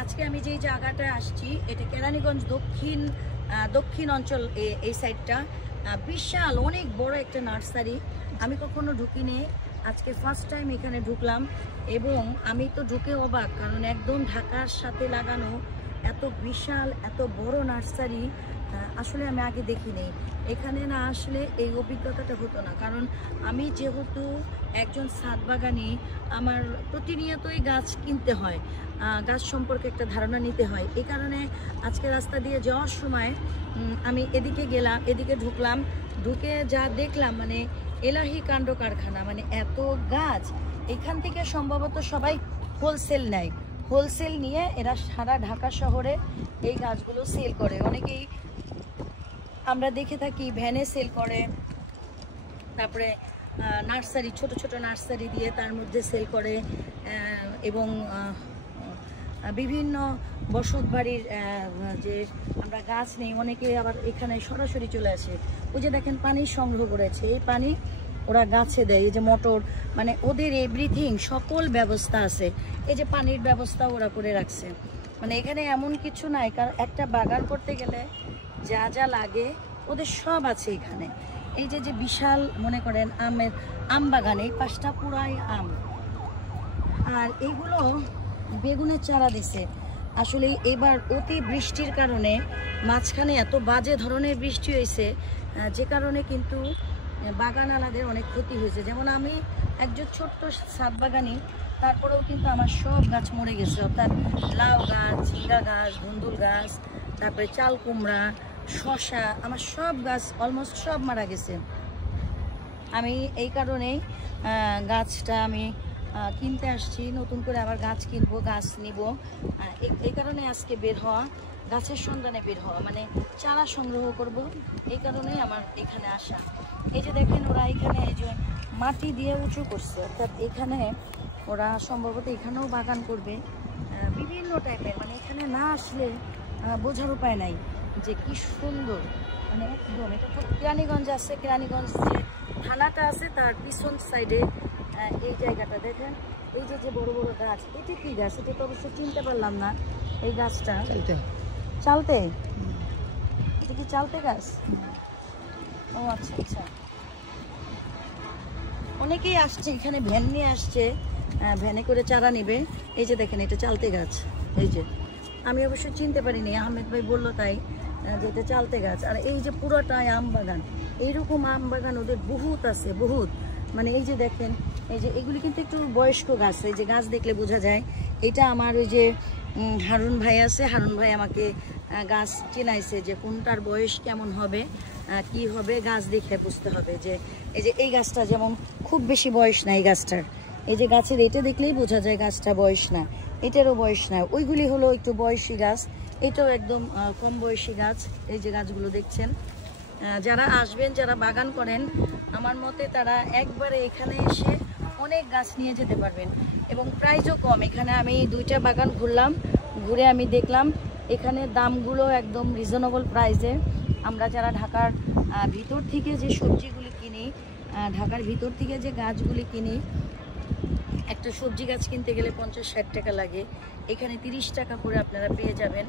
আজকে আমি যেই জায়গাটায় আসছি এটা কেরানীগঞ্জ দক্ষিণ অঞ্চল, এই সাইডটা বিশাল অনেক বড় একটা নার্সারি। আমি কখনো ঢুকিনি, আজকে ফার্স্ট টাইম এখানে ঢুকলাম এবং আমি তো ঢুকে অবাক, কারণ একদম ঢাকার সাথে লাগানো এত বিশাল এত বড় নার্সারি আসলে আমি আগে দেখিনি। এখানে না আসলে এই অভিজ্ঞতাটা হতো না, কারণ আমি যেহেতু একজন ছাদ বাগানি, আমার প্রতিনিয়তই গাছ কিনতে হয়, গাছ সম্পর্কে একটা ধারণা নিতে হয়। এই কারণে আজকে রাস্তা দিয়ে যাওয়ার সময় আমি এদিকে গেলাম, এদিকে ঢুকলাম, ঢুকে যা দেখলাম মানে এলাহি কাণ্ড কারখানা, মানে এত গাছ। এখান থেকে সম্ভবত সবাই হোলসেল নেয়, হোলসেল নিয়ে এরা সারা ঢাকা শহরে এই গাছগুলো সেল করে। অনেকেই আমরা দেখে থাকি ভ্যানে সেল করে, তারপরে নার্সারি ছোট ছোট নার্সারি দিয়ে তার মধ্যে সেল করে, এবং বিভিন্ন বসত বাড়ির যে আমরা গাছ নেই অনেকে আবার এখানে সরাসরি চলে আসে। ওই যে দেখেন পানি সংগ্রহ করেছে, এই পানি ওরা গাছে দেয়, এই যে মোটর, মানে ওদের এভরিথিং সকল ব্যবস্থা আছে। এই যে পানির ব্যবস্থা ওরা করে রাখছে, মানে এখানে এমন কিছু নাই, কারণ একটা বাগান করতে গেলে যা যা লাগে ওদের সব আছে এখানে। এই যে বিশাল মনে করেন আম বাগান, এই পাশটা পুরাই আম, আর এইগুলো বেগুনের চারা দিছে। আসলে এবার অতি বৃষ্টির কারণে মাঝখানে এত বাজে ধরনের বৃষ্টি হয়েছে, যে কারণে কিন্তু বাগান আলাদের অনেক ক্ষতি হয়েছে। যেমন আমি একজন ছোট্ট ছাদ বাগানি, তারপরেও কিন্তু আমার সব গাছ মরে গেছে, অর্থাৎ লাউ গাছ, ঝিঙ্গা গাছ, ধুন্দুল গাছ, তারপরে চাল কুমড়া, শশা, আমার সব গাছ অলমোস্ট সব মারা গেছে। আমি এই কারণেই গাছটা আমি কিনতে আসছি, নতুন করে আবার গাছ কিনবো, গাছ নিব। এই কারণে আজকে বের হওয়া, গাছের সন্ধানে বের হওয়া, মানে চারা সংগ্রহ করব, এই কারণেই আমার এখানে আসা। এই যে দেখেন ওরা এখানে এই যে মাটি দিয়ে উঁচু করছে, অর্থাৎ এখানে ওরা সম্ভবত এখানেও বাগান করবে বিভিন্ন টাইপের, মানে এখানে না আসলে বোঝার উপায় নাই যে কি সুন্দর, মানে একদম। এটা তো কেরানীগঞ্জ আছে, কেরানীগঞ্জ যে থানাটা আছে তার পিছন সাইডে এই জায়গাটা দেখেন, এই যে বড় বড় গাছ, এটা কি গাছ এটা তো অবশ্য চিনতে পারলাম না। এই গাছটা চালতে, এটা কি চালতে গাছ? ও আচ্ছা আচ্ছা, অনেকেই আসছে এখানে, ভ্যান নিয়ে আসছে, ভ্যানে করে চারা নেবে। এই যে দেখেন এটা চালতে গাছ, এই যে আমি অবশ্য চিনতে পারিনি, আহমেদ ভাই বললো তাই যে এটা চালতে গাছ। আর এই যে পুরোটাই আম বাগান, এইরকম আম বাগান ওদের বহুত আছে, বহুত। মানে এই যে দেখেন, এই যে এগুলি কিন্তু একটু বয়স্ক গাছ, এই যে গাছ দেখলে বোঝা যায়। এটা আমার ওই যে হারুন ভাই আছে, হারুন ভাই আমাকে গাছ চেনাইছে যে কোনটার বয়স কেমন হবে, কি হবে, গাছ দেখে বুঝতে হবে। যে এই গাছটা যেমন খুব বেশি বয়স না, এই গাছটার, এই যে গাছের এটা দেখলেই বোঝা যায় গাছটা বয়স না, এটারও বয়স না। ওইগুলি হলো একটু বয়সী গাছ, এটাও একদম কম বয়সী গাছ। এই যে গাছগুলো দেখছেন, যারা আসবেন, যারা বাগান করেন, আমার মতে তারা একবারে এখানে এসে অনেক গাছ নিয়ে যেতে পারবেন, এবং প্রাইসও কম। এখানে আমি 2টা বাগান ঘুরলাম, ঘুরে আমি দেখলাম এখানে দামগুলো একদম রিজনেবল প্রাইসে। আমরা যারা ঢাকার ভিতর থেকে যে সবজিগুলি কিনি, ঢাকার ভিতর থেকে যে গাছগুলি কিনি, একটা সবজি গাছ কিনতে গেলে 50-60 টাকা লাগে, এখানে 30 টাকা করে আপনারা পেয়ে যাবেন।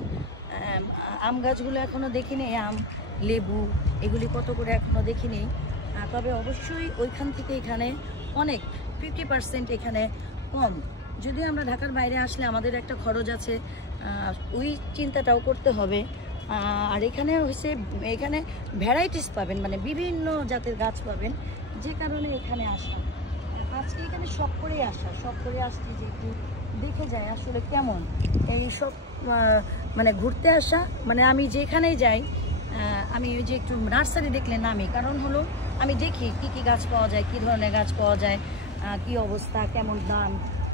আম গাছগুলো এখনও দেখিনি, আম, লেবু এগুলি কত করে এখনও দেখিনি, তবে অবশ্যই ওইখান থেকে এখানে অনেক 50% এখানে কম। যদি আমরা ঢাকার বাইরে আসলে আমাদের একটা খরচ আছে, ওই চিন্তাটাও করতে হবে। আর এখানে হচ্ছে এখানে ভ্যারাইটিস পাবেন, মানে বিভিন্ন জাতের গাছ পাবেন, যে কারণে এখানে আসা। আজকে এখানে শখ করে আসা, শখ করে আসছি যে একটু দেখে যায় আসলে কেমন এই সব, মানে ঘুরতে আসা। মানে আমি যেখানেই যাই, আমি ওই যে একটু নার্সারি দেখলে নামি, কারণ হলো আমি দেখি কি কি গাছ পাওয়া যায়, কি ধরনের গাছ পাওয়া যায়, কি অবস্থা, কেমন দাম,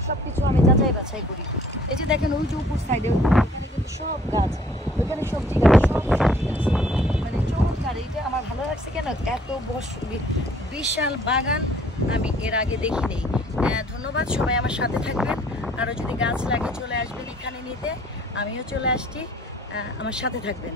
সব কিছু আমি যাচাই বাছাই করি। এই যে দেখেন ওই যে উপর সাইডে ওখানে কিন্তু সব গাছ, ওখানে সবজি গাছ, সব সবজি গাছ, মানে চমৎকার। এইটা আমার ভালো লাগছে কেন, এত বিশাল বাগান আমি এর আগে দেখিনি। ধন্যবাদ, সবাই আমার সাথে থাকবেন। আরও যদি গাছ লাগে চলে আসবেন এখানে নিতে, আমিও চলে আসছি, আমার সাথে থাকবেন।